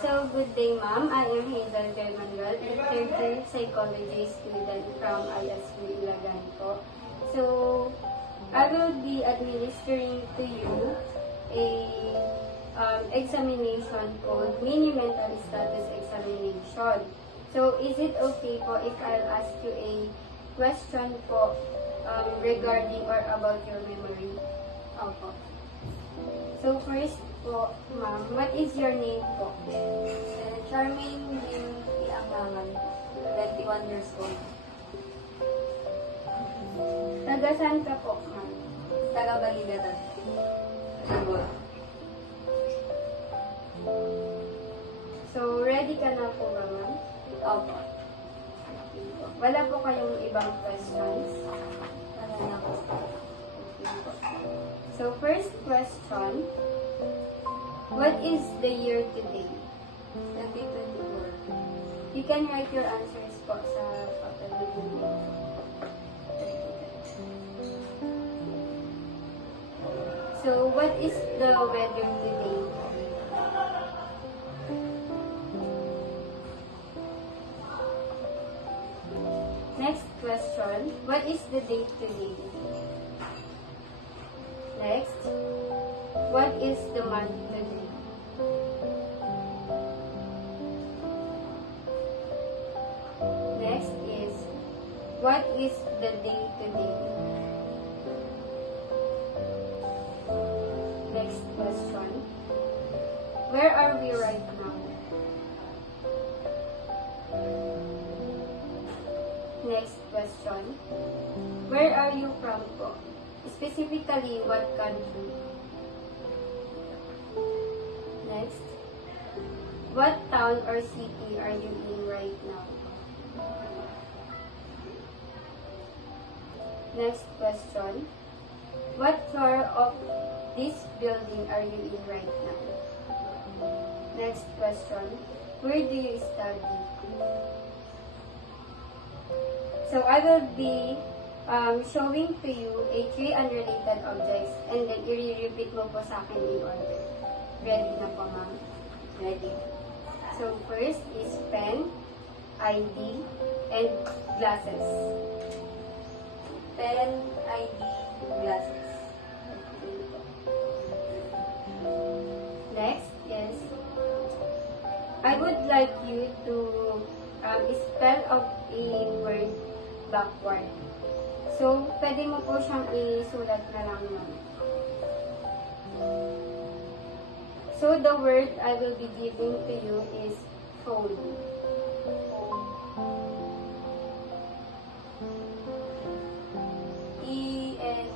So, good day, ma'am. I am Hazel Del Manuel, a third-year psychology student from ISU Ilagan po. So, I will be administering to you a examination called Mini Mental Status Examination. So, is it okay po if I'll ask you a question po regarding or about your memory? Opo. So, first po, ma'am, what is your name po? Charmaine Iangangan, 21 years old. Taga saan ka po, ma'am? Taga Baligatan. Tagol. So, ready ka na po ba, ma'am? Opo. Wala po kayong ibang questions? Wala na po. So, first question, what is the year today? 2024. You can write your answers po sa papel ninyo. So, what is the weather today? Next question, what is the date today? Next, what is the month today? Next is, what is the day today? Next question, where are we right now? Next question, where are you from po? Specifically, what country? Next, what town or city are you in right now? Next question, what floor of this building are you in right now? Next question, where do you study? So I will be showing to you a 3 unrelated objects and then i-repeat mo po sa akin in order. Ready na po, ma'am? Ready. So first is pen, ID, and glasses. Pen, ID, glasses. Next is, I would like you to spell out a word backward. So, pwede mo po siyang isulat na lang naman. So, the word I will be giving to you is phone. ENOHP.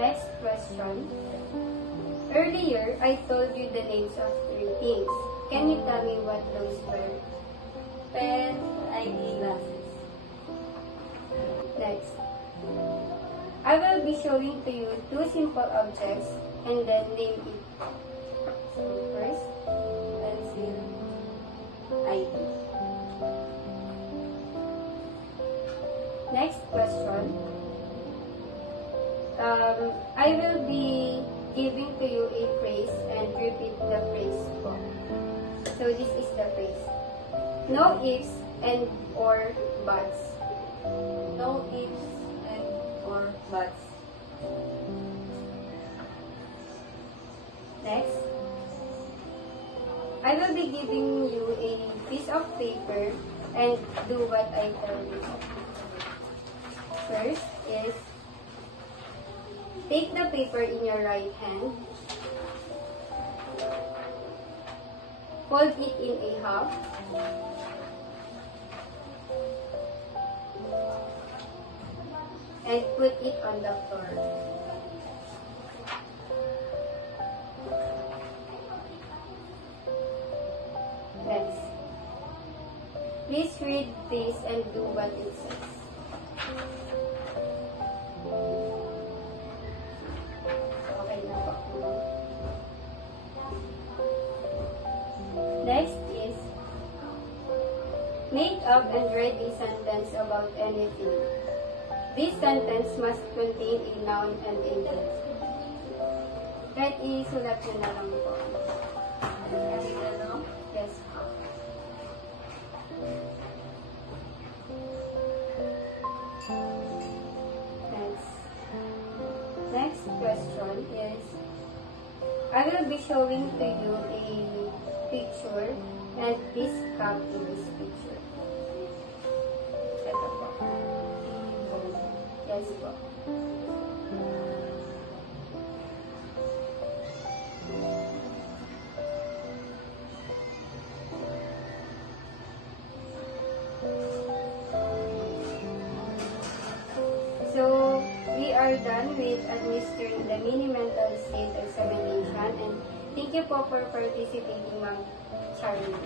Next question. Earlier, I told you the names of 3 things. Can you tell me what those were? Pen, ID, glasses. Next. I will be showing to you 2 simple objects and then name it. So first, Pencil, ID. next question. I will be giving to you a phrase and repeat the phrase po. So this is the phrase. No ifs and or buts. No ifs and or buts. Next, I will be giving you a piece of paper and do what I tell you. First is, take the paper in your right hand, fold it in a half, and put it on the floor. Next, please read this and do what it says. Okay na po. Next is, make up and write a sentence about anything. This sentence must contain a noun and a verb. Kahit isulat nyo na lang po. Kahit ano? Yes po. Next question is, I will be showing to you a picture and please copy this picture. Ito po. Yes po. So, we are done with administering the mini mental state examination, and thank you po for participating, Ma'am Charlie.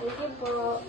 Thank you po.